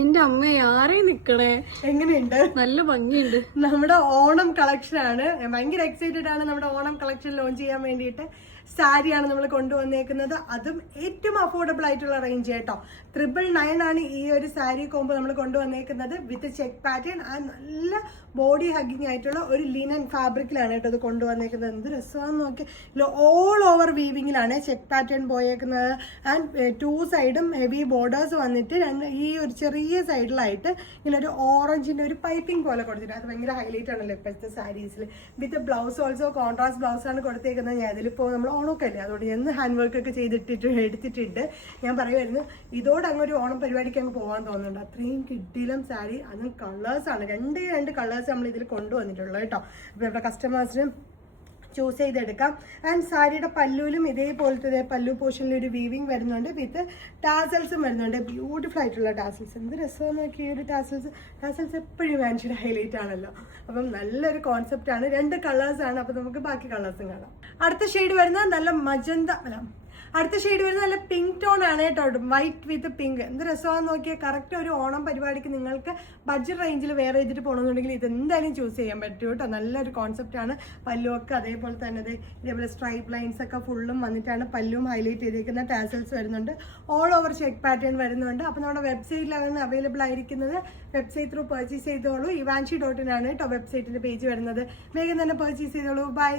എന്റെ അമ്മ ആരെയും നിക്കണേ. എങ്ങനെയുണ്ട്? നല്ല ഭംഗിയുണ്ട്. നമ്മുടെ ഓണം കളക്ഷൻ ആണ്. ഭയങ്കര എക്സൈറ്റഡ് ആണ് നമ്മുടെ ഓണം കളക്ഷൻ ലോഞ്ച് ചെയ്യാൻ വേണ്ടിയിട്ട്. സാരിയാണ് നമ്മൾ കൊണ്ടുവന്നേക്കുന്നത്. അതും ഏറ്റവും അഫോർഡബിൾ ആയിട്ടുള്ള റേഞ്ച് കേട്ടോ. 999 ആണ് ഈ ഒരു സാരി കോമ്പോ നമ്മൾ കൊണ്ടുവന്നേക്കുന്നത്. വിത്ത് ചെക്ക് പാറ്റേൺ ആൻഡ് നല്ല ബോഡി ഹഗ്ഗിങ് ആയിട്ടുള്ള ഒരു ലിനൻ ഫാബ്രിക്കിലാണ് കേട്ടോ ഇത് കൊണ്ടുവന്നേക്കുന്നത്. എന്ത് രസമാണെന്ന് നോക്കി. ഓൾ ഓവർ വീവിങ്ങിലാണ് ചെക്ക് പാറ്റേൺ പോയേക്കുന്നത്. ആൻഡ് 2 സൈഡും ഹെവി ബോർഡേഴ്സ് വന്നിട്ട് ഈ ഒരു ചെറിയ സൈഡിലായിട്ട് ഇങ്ങനെ ഒരു ഓറഞ്ചിന്റെ ഒരു പൈപ്പിംഗ് പോലെ കൊടുത്തിട്ട് അത് ഭയങ്കര ഹൈലൈറ്റ് ആണല്ലോ ഇപ്പോഴത്തെ സാരീസിൽ. With blouse also contrast blouse ആണ് കൊടുത്തേക്കുന്നത്. ഞാൻ ഇതിലിപ്പോൾ നമ്മൾ ഓണമൊക്കെ അല്ലേ, അതുകൊണ്ട് ഞാൻ ഹാൻഡ് വർക്ക് ഒക്കെ എടുത്തിട്ടുണ്ട്. ഞാൻ പറയുമായിരുന്നു ഇതോടെ അങ്ങൊരു ഓണം പരിപാടിക്ക് അങ്ങ് പോകാൻ തോന്നുന്നുണ്ട്. അത്രയും കിഡിലും സാരി. അതും കളേഴ്സാണ്, രണ്ട് കളേഴ്സ് നമ്മൾ ഇതിൽ കൊണ്ടുവന്നിട്ടുള്ളത് കേട്ടോ. അപ്പോൾ നമ്മുടെ കസ്റ്റമേഴ്സിന് ചൂസ് ചെയ്തെടുക്കാം. ആൻഡ് സാരിയുടെ പല്ലുവിലും ഇതേപോലത്തെ പല്ലു പോർഷനിൽ ഒരു വീവിങ് വരുന്നുണ്ട്. വിത്ത് ടാസൽസും വരുന്നുണ്ട്. ബ്യൂട്ടിഫുൾ ആയിട്ടുള്ള ടാസൽസ്. എന്ത് രസമെന്ന് നോക്കി. ഒരു ടാസൽസ് എപ്പോഴും മാൻഷിയുടെ ഹൈലൈറ്റ് ആണല്ലോ. അപ്പം നല്ലൊരു കോൺസെപ്റ്റ് ആണ്. 2 കളേഴ്സാണ്. അപ്പം നമുക്ക് ബാക്കി കളേഴ്സും കാണാം. അടുത്ത ഷെയ്ഡ് വരുന്നത് നല്ല പിങ്ക് ടോൺ ആണ് കേട്ടോ. വൈറ്റ് വിത്ത് പിങ്ക്. എന്ത് രസമാണെന്ന് നോക്കിയാൽ. കറക്റ്റ് ഒരു ഓണം പരിപാടിക്ക് നിങ്ങൾക്ക് ബഡ്ജറ്റ് റേഞ്ചിൽ വേറെ ചെയ്തിട്ട് പോകണമെന്നുണ്ടെങ്കിൽ ഇത് എന്തായാലും ചൂസ് ചെയ്യാൻ പറ്റും കേട്ടോ. നല്ലൊരു കോൺസെപ്റ്റ് ആണ്. പല്ലുവൊക്കെ അതേപോലെ തന്നെ ഇതേപോലെ സ്ട്രൈപ്പ് ലൈൻസ് ഒക്കെ ഫുള്ളും വന്നിട്ടാണ് പല്ലും ഹൈലൈറ്റ് ചെയ്തിരിക്കുന്ന. ടാസൽസ് വരുന്നുണ്ട്. ഓൾ ഓവർ ചെക്ക് പാറ്റേൺ വരുന്നുണ്ട്. അപ്പോൾ നമ്മുടെ വെബ്സൈറ്റിലാണ് അവൈലബിൾ ആയിരിക്കുന്നത്. വെബ്സൈറ്റ് ത്രൂ പർച്ചേസ് ചെയ്തോളൂ. ivanshi.in ആണ് കേട്ടോ വെബ്സൈറ്റിന്റെ പേജ് വരുന്നത്. വേഗം തന്നെ പർച്ചേസ് ചെയ്തോളൂ. ബൈ.